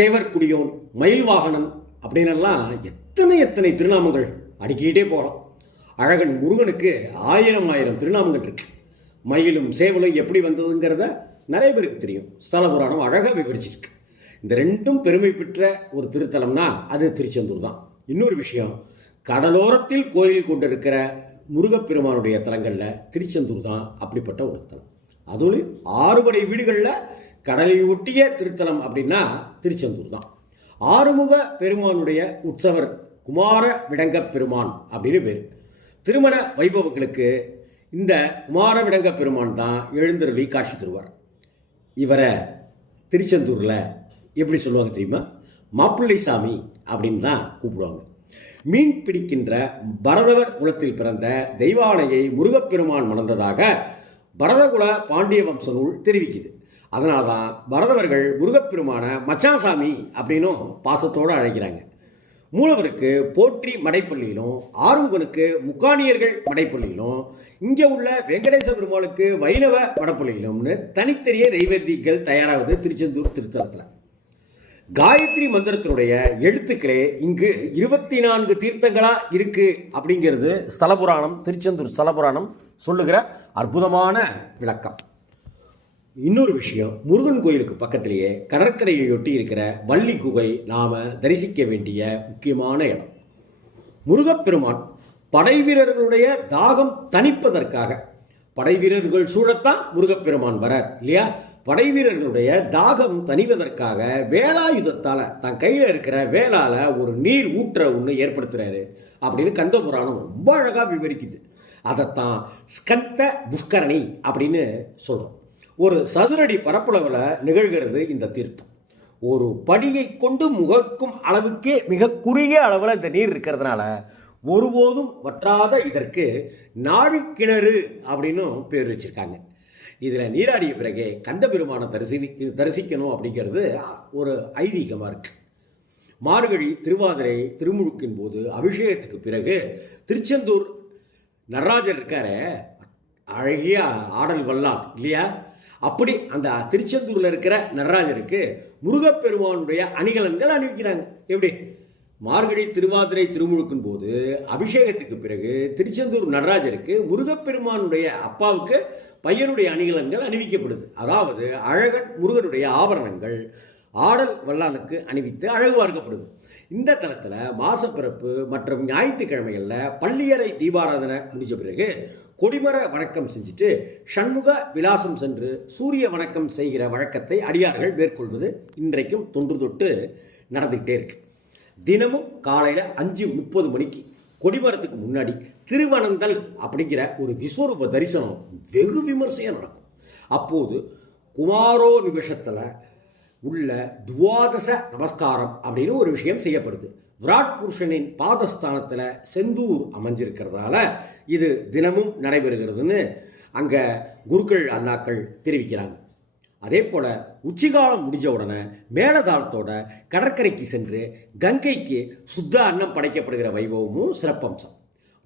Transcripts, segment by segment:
சேவற்குடியோன், மயில் வாகனன் அப்படின்னெல்லாம் எத்தனை திருநாமங்கள் அடுக்கிக்கிட்டே போகலாம். அழகன் முருகனுக்கு ஆயிரம் திருநாமங்கள் இருக்கு. மயிலும் சேவலும் எப்படி வந்ததுங்கிறத நிறைய பேருக்கு தெரியும். ஸ்தல புராணம் அழகாக விவரிச்சிருக்கு. இந்த ரெண்டும் பெருமை பெற்ற ஒரு திருத்தலம்னா அது திருச்செந்தூர் தான். இன்னொரு விஷயம், கடலோரத்தில் கோயில் கொண்டிருக்கிற முருகப்பெருமானுடைய தலங்களில் திருச்செந்தூர் தான் அப்படிப்பட்ட ஒரு தலம். அதுவும் 6 படை வீடுகளில் கடலை ஒட்டிய திருத்தலம் அப்படின்னா திருச்செந்தூர் தான். ஆறுமுக பெருமானுடைய உற்சவர் குமார விடங்க பெருமான் அப்படின்னு பேர். திருமண வைபவங்களுக்கு இந்த குமார விடங்க பெருமான் தான் எழுந்தருளி காட்சி தருவார். இவரை திருச்செந்தூரில் எப்படி சொல்லுவாங்க தெரியுமா? மாப்பிள்ளை சாமி அப்படின்னு தான் கூப்பிடுவாங்க. மீன் பிடிக்கின்ற பரதவர் குலத்தில் பிறந்த தெய்வானையை முருகப்பெருமான் மணந்ததாக பரதகுல பாண்டிய வம்ச நூல் தெரிவிக்குது. அதனால தான் பரதவர்கள் முருகப்பெருமான மச்சாசாமி அப்படின்னும் பாசத்தோடு அழைக்கிறாங்க. மூலவருக்கு போற்றி மடைப்பள்ளியிலும், ஆறுமுகனுக்கு முக்காணியர்கள் மடைப்பள்ளியிலும், இங்கே உள்ள வெங்கடேச பெருமாளுக்கு வைணவ மடப்பள்ளியிலும்னு தனித்தனியே நைவேத்தியங்கள் தயாராகுது திருச்செந்தூர் திருத்தலத்தில். காயத்ரி மந்திரத்தினுடைய எழுத்துக்களே இங்கு 24 தீர்த்தங்களா இருக்கு அப்படிங்கிறது ஸ்தலபுராணம், திருச்செந்தூர் ஸ்தலபுராணம் சொல்லுகிற அற்புதமான விளக்கம். இன்னொரு விஷயம், முருகன் கோயிலுக்கு பக்கத்திலேயே கடற்கரையொட்டி இருக்கிற வள்ளி குகை நாம தரிசிக்க வேண்டிய முக்கியமான இடம். முருகப்பெருமான் படை வீரர்களுடைய தாகம் தணிப்பதற்காக, படை வீரர்கள் சூழத்தான் முருகப்பெருமான் வரார் இல்லையா? படை வீரர்களுடைய தாகம் தணிவதற்காக வேலாயுதத்தால் தன் கையில் இருக்கிற வேளால ஒரு நீர் ஊற்ற ஒன்று ஏற்படுத்துறாரு அப்படின்னு கந்த புராணம் ரொம்ப அழகாக விவரிக்குது. அதைத்தான் ஸ்கந்த புஷ்கரணி அப்படின்னு சொல்கிறோம். ஒரு சதுரடி பரப்பளவில் நிகழ்கிறது இந்த தீர்த்தம். ஒரு படியை கொண்டு முகக்கும் அளவுக்கே மிக குறுகிய அளவில் இந்த நீர் இருக்கிறதுனால ஒருபோதும் வற்றாத இதற்கு நாழிக்கிணறு அப்படின்னும் பேர் வச்சிருக்காங்க. இதில் நீராடிய பிறகு கந்த பெருமானை தரிசிக்கணும் அப்படிங்கிறது ஒரு ஐதீகமாக இருக்கு. மார்கழி திருவாதிரை திருமுழுக்கின் போது அபிஷேகத்துக்கு பிறகு திருச்செந்தூர் நடராஜர் இருக்கார அழகிய ஆடல் வல்லான் இல்லையா? அப்படி அந்த திருச்செந்தூரில் இருக்கிற நடராஜருக்கு முருகப்பெருமானுடைய அணிகலன்கள் அணிவிக்கிறாங்க. எப்படி? மார்கழி திருவாதிரை திருமுழுக்கின் போது அபிஷேகத்துக்கு பிறகு திருச்செந்தூர் நடராஜருக்கு முருகப்பெருமானுடைய அப்பாவுக்கு பையனுடைய அணிகலன்கள் அணிவிக்கப்படுது. அதாவது அழகன் முருகனுடைய ஆபரணங்கள் ஆடல் வல்லானுக்கு அணிவித்து அழகு பார்க்கப்படுது. இந்த தலத்தில் மாசப்பிறப்பு மற்றும் ஞாயிற்றுக்கிழமைகளில் பள்ளியறை தீபாராதனை முடிஞ்ச பிறகு கொடிமர வணக்கம் செஞ்சுட்டு சண்முக விலாசம் சென்று சூரிய வணக்கம் செய்கிற வழக்கத்தை அடியார்கள் மேற்கொள்வது இன்றைக்கும் தொன்று தொட்டு நடந்துக்கிட்டே இருக்கு. தினமும் காலையில் 5:30 மணிக்கு கொடிமரத்துக்கு முன்னாடி திருவனந்தல் அப்படிங்கிற ஒரு விஸ்வரூப தரிசனம் வெகு விமர்சையாக நடக்கும். அப்போது குமாரோ நிமிஷத்தில் உள்ள துவாதச நமஸ்காரம் அப்படின்னு ஒரு விஷயம் செய்யப்படுது. விராட் புருஷனின் பாதஸ்தானத்தில் செந்தூர் அமைஞ்சிருக்கிறதால இது தினமும் நடைபெறுகிறதுன்னு அங்கே குருக்கள் அண்ணாக்கள் தெரிவிக்கிறாங்க. அதே போல் உச்சிகாலம் முடிஞ்ச உடனே மேலதாளத்தோட கடற்கரைக்கு சென்று கங்கைக்கு சுத்த அன்னம் படைக்கப்படுகிற வைபவமும் சிறப்பம்சம்.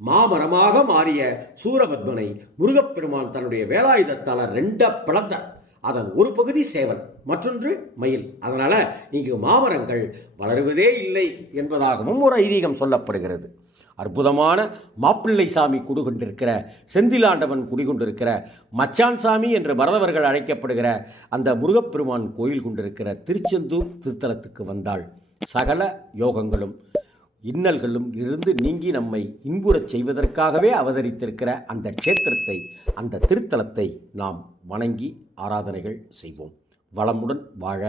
மாமரமாக மாறிய சூரபத்மனை முருகப்பெருமான் தன்னுடைய வேலாயுதத்தால் 2 பிளந்தார். அதன் ஒரு பகுதி சேவல், மற்றொன்று மயில். அதனால் இங்கு மாமரங்கள் வளருவதே இல்லை என்பதாகவும் ஒரு ஐதீகம் சொல்லப்படுகிறது. அற்புதமான மாப்பிள்ளை சாமி குடிகொண்டிருக்கிற, செந்திலாண்டவன் குடிகொண்டிருக்கிற, மச்சான் சாமி என்று பரதவர்கள் அழைக்கப்படுகிற அந்த முருகப்பெருமான் கோயில் கொண்டிருக்கிற திருச்செந்தூர் திருத்தலத்துக்கு வந்தால் சகல யோகங்களும் இன்னல்களும் இருந்து நீங்கி நம்மை இன்புறச் செய்வதற்காகவே அவதரித்திருக்கிற அந்த க்ஷேத்திரத்தை, அந்த திருத்தலத்தை நாம் வணங்கி ஆராதனைகள் செய்வோம். வளமுடன் வாழ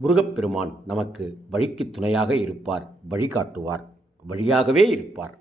முருகப்பெருமான் நமக்கு வழிக்கு துணையாக இருப்பார், வழிகாட்டுவார், வழியாகவே இருப்பார்.